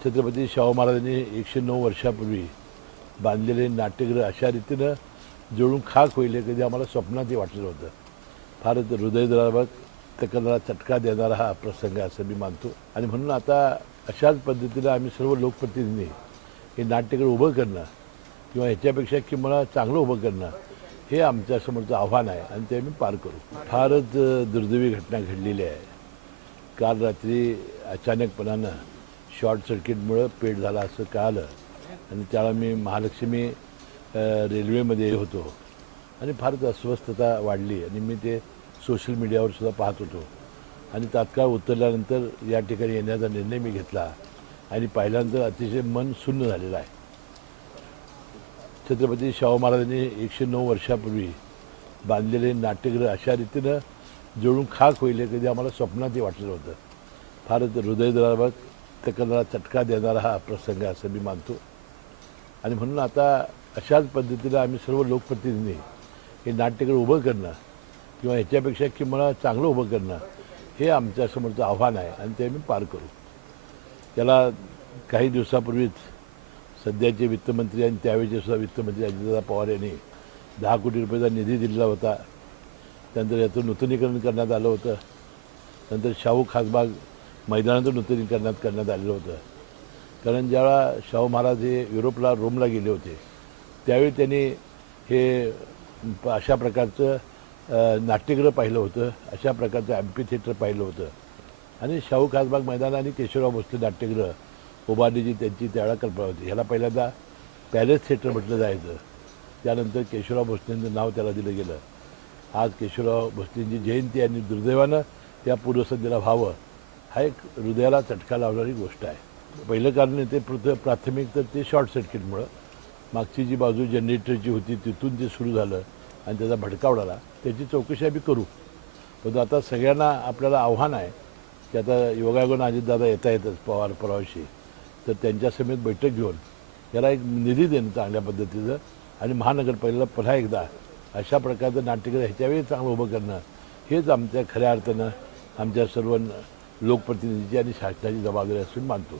छत्रपती शाहू महाराजांनी 109 वर्षापूर्वी बांधलेले नाट्यगृह अशा रीतीनं जळून खाक होईल हे कधी आम्हाला स्वप्नातही वाटलं होतं. फारच हृदयद्रावक करणारा चटका देणारा हा प्रसंग असं मी मानतो. आणि म्हणून आता अशाच पद्धतीनं आम्ही सर्व लोकप्रतिनिधी हे नाट्यगृह उभं करणं किंवा ह्याच्यापेक्षा किंवा चांगलं उभं करणं हे आमच्यासमोरचं आव्हान आहे आणि ते आम्ही पार करू. फारच दुर्दैवी घटना घडलेली आहे. काल रात्री अचानकपणानं शॉर्ट सर्किटमुळं पेट झाला असं कळालं आणि त्यावेळा मी महालक्ष्मी रेल्वेमध्ये होतो आणि फारच अस्वस्थता वाढली आणि मी ते सोशल मीडियावर सुद्धा पाहत होतो आणि तात्काळ उतरल्यानंतर या ठिकाणी येण्याचा निर्णय मी घेतला आणि पाहिल्यानंतर अतिशय मन सुन्न झालेलं आहे. छत्रपती शाहू महाराजांनी 109 वर्षापूर्वी बांधलेले नाट्यगृह अशा रीतीनं जळून खाक होईल हे कधी आम्हाला स्वप्नातही वाटलं होतं. फारच हृदयद्रावक करणारा चटका देणारा हा प्रसंग असं मी मानतो. आणि म्हणून आता अशाच पद्धतीनं आम्ही सर्व लोकप्रतिनिधी हे नाट्यगृह उभं करणं किंवा ह्याच्यापेक्षा किंवा चांगलं उभं करणं हे आमच्यासमोरचं आव्हान आहे आणि ते आम्ही पार करू. त्याला काही दिवसापूर्वीच सध्याचे वित्तमंत्री आणि त्यावेळेचे सुद्धा वित्तमंत्री अजितदादा पवार यांनी 10 कोटी रुपयाचा निधी दिलेला होता. त्यानंतर याचं नूतनीकरण करण्यात आलं होतं. नंतर शाहू खासबाग मैदानाचं नूतनीकरणात करण्यात आलेलं होतं. कारण ज्यावेळा शाहू महाराज हे युरोपला रोमला गेले होते त्यावेळी त्यांनी हे अशा प्रकारचं नाट्यगृह पाहिलं होतं, अशा प्रकारचं ॲम्पी थिएटर पाहिलं होतं आणि शाहू खासबाग मैदान आणि केशवराव भोसले नाट्यगृह उभारण्याची त्यांची त्यावेळा कल्पना होती. ह्याला पहिल्यांदा पॅलेस थिएटर म्हटलं जायचं. त्यानंतर केशवराव भोसलेंचं नाव त्याला दिलं गेलं. आज केशवराव भोसलेंची जयंती आणि दुर्दैवानं त्या पूर्वसंध्येला व्हावं हा एक हृदयाला चटका लावणारी गोष्ट आहे. पहिलं कारण ते प्राथमिक तर ते शॉर्ट सर्किटमुळं मागची जी बाजू जनरेटरची होती तिथून ते सुरू झालं आणि त्याचा भडका उडाला. त्याची चौकशी आम्ही करू. पण आता सगळ्यांना आपल्याला आव्हान आहे की आता योगायोगानं अजितदादा येता येतच पवार परवाशी तर त्यांच्यासमेत बैठक घेऊन याला एक निधी देणं चांगल्या पद्धतीचं आणि महानगरपालिकेला पुन्हा एकदा अशा प्रकारचं नाट्यगृह ह्याच्यावेळी चांगलं उभं करणं हेच आमच्या खऱ्या अर्थानं आमच्या सर्व लोकप्रतिनिधीची आणि शासनाची जबाबदारी असून मानतो.